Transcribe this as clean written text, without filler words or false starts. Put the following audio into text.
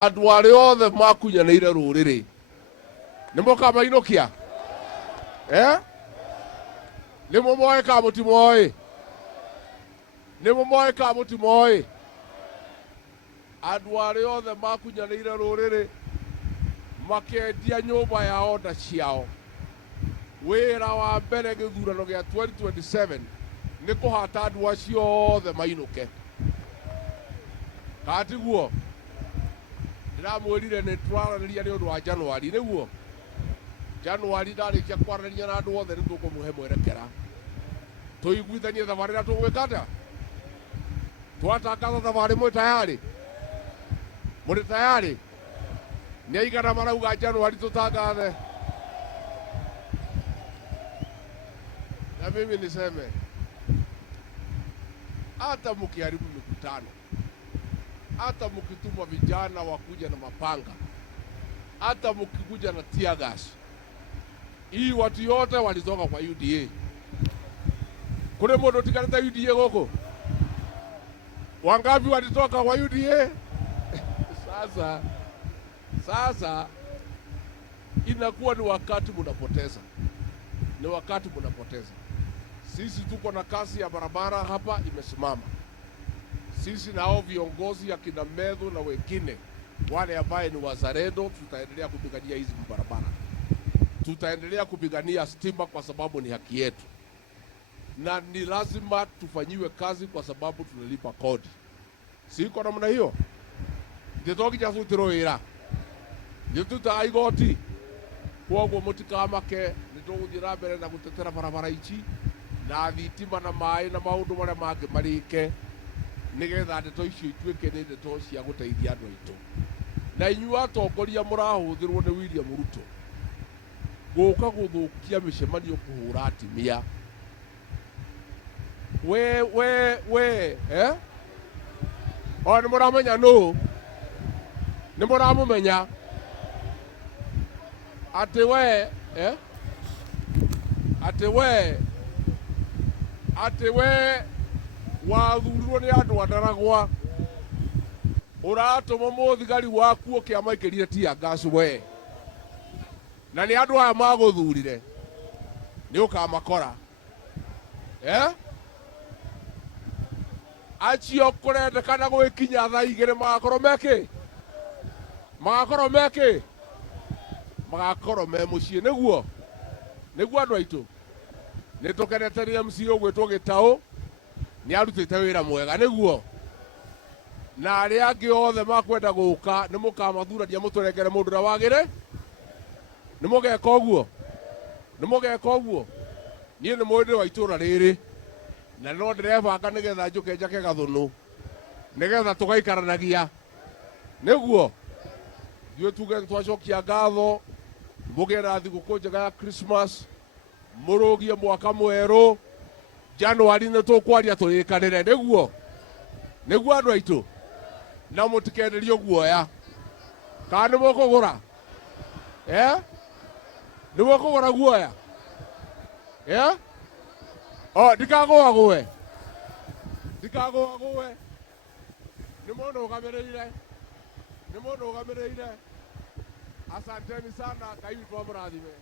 Andu othe makunyanire ruriri nitukamainukia nimumoe ka mutimoe ka mutimoe andu othe makunyanire ruriri makendia nyumba yao nda ciao. Wira wa mbere githurano gia 2027 ni kuhata andu acio othe mainuke. Katiguo ndiramwirire ni twaraniria ni undu wa Januari niguo Januari ndarikia kwaraniria na andu othe nitukumuhe mwerekera tuiguithanie thabari na tugwikata twatangatha thabari mwe tayari muri tayari ni aigana marauga Januari tutangathe. Na mimi niseme hata mkiharibu mikutano, hata mkituma vijana wakuja na mapanga, hata mkikuja na tear gas, hii watu yote walitoka kwa UDA. Kule modo tikareta UDA goko, wangapi walitoka kwa UDA? Sasa inakuwa ni wakati mnapoteza, ni wakati mnapoteza. Sisi tuko na kazi ya barabara hapa imesimama. Sisi nao viongozi ya kina Medho na wengine wale ambaye ni wazalendo tutaendelea kupigania hizi barabara. Tutaendelea kupigania stima kwa sababu ni haki yetu. Na ni lazima tufanyiwe kazi kwa sababu tunalipa kodi. Siko namna hiyo. Nditoki jasutiro wira. Ndituta igoti. Kwoguo mutikamake nituguthira mbere na gutetera barabara ici na thitima na mai na maundu maria mangi marike nigetha ndeto icio ituike ni ndeto cia guteithia andu aitu. Na inyuĩ atongoria mũrahũthĩrwo nĩ William Ruto gũka gũthũkia mĩcemanio kũhũra atimia. We o nĩ mũramenya nũ? Nĩ mũramũmenya ati we wathurirwo ni andu andaragwa uratuma muthigari waku ukiamaikirire tear gas we na ni andu aya maguthurire ni ukamakora acio kurendekana gwikinya thaa igiri magakorwo me mucii niguo andu aitu nitukeneteria MC ugwitwo Gitau ni arutite wira mwega niguo na aria angi othe makwenda guka ni mukamathurania mutwerekere mundu na wagire ni mugeka uguo nie ni mwende wa itura riri na no ndirevanga nigetha njuke njake gathunu nigetha tugaikaranagia niguo thio tuge twacokia ngatho mugera thiguku njega ya Christmas murugie mwaka mweru Januari ni tukwaria turikanire niguo andu aitu na mutikenderio guoya kana ni mukugura ni mukugura guoya ndikagũagũe ni mundu ugamirĩire. Asanteni sana, Ngai witũ amũrathime.